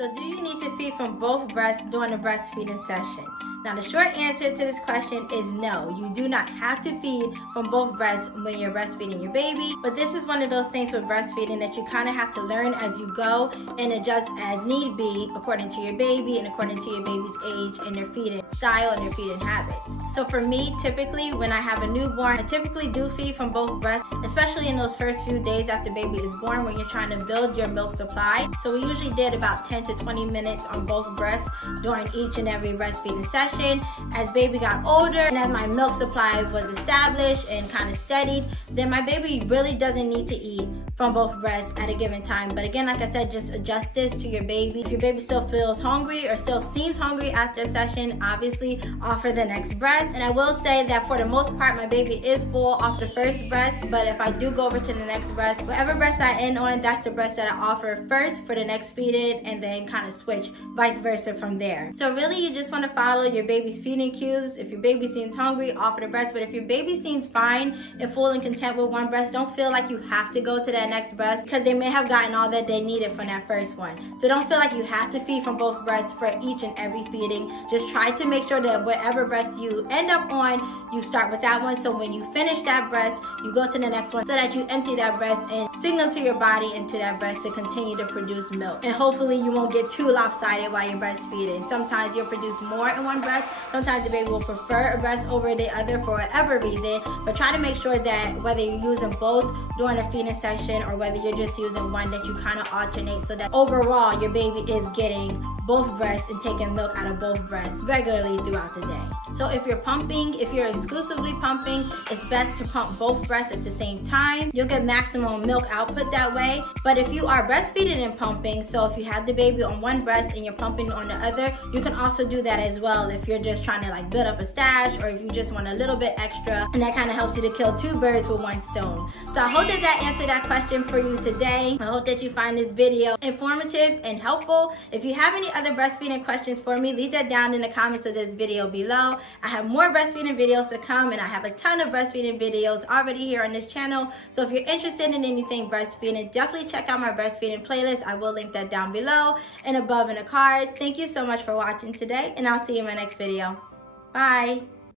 So do you need to feed from both breasts during the breastfeeding session? Now the short answer to this question is no. You do not have to feed from both breasts when you're breastfeeding your baby, but this is one of those things with breastfeeding that you kind of have to learn as you go and adjust as need be according to your baby and according to your baby's age and their feeding style and their feeding habits. So for me, typically when I have a newborn, I typically do feed from both breasts, especially in those first few days after baby is born when you're trying to build your milk supply. So we usually did about 10 to 20 minutes on both breasts during each and every breastfeeding session. As baby got older and as my milk supply was established and kind of steadied, then my baby really doesn't need to eat from both breasts at a given time. But again, like I said, just adjust this to your baby. If your baby still feels hungry or still seems hungry after a session, obviously offer the next breast. And I will say that for the most part, my baby is full off the first breast, but if I do go over to the next breast, whatever breast I end on, that's the breast that I offer first for the next feeding, and then kind of switch vice versa from there. So really, you just want to follow your baby's feeding cues. If your baby seems hungry, offer the breast, but if your baby seems fine and full and content with one breast, don't feel like you have to go to that next breast because they may have gotten all that they needed from that first one. So don't feel like you have to feed from both breasts for each and every feeding. Just try to make sure that whatever breast you end up on, you start with that one. So when you finish that breast, you go to the next one so that you empty that breast and signal to your body and to that breast to continue to produce milk. And hopefully you won't get too lopsided while you're breastfeeding. Sometimes you'll produce more in one breast. Sometimes the baby will prefer a breast over the other for whatever reason, but try to make sure that whether you're using both during a feeding session or whether you're just using one, that you kind of alternate so that overall your baby is getting both breasts and taking milk out of both breasts regularly throughout the day. So if you're pumping, if you're exclusively pumping, it's best to pump both breasts at the same time. You'll get maximum milk output that way. But if you are breastfeeding and pumping, so if you have the baby on one breast and you're pumping on the other, you can also do that as well if you're just trying to like build up a stash, or if you just want a little bit extra, and that kind of helps you to kill two birds with one stone. So I hope that answered that question for you today. I hope that you find this video informative and helpful. If you have any other breastfeeding questions for me, leave that down in the comments of this video below. I have more breastfeeding videos to come, and I have a ton of breastfeeding videos already here on this channel. So if you're interested in anything breastfeeding, definitely check out my breastfeeding playlist. I will link that down below and above in the cards. Thank you so much for watching today, and I'll see you in my next video. Bye.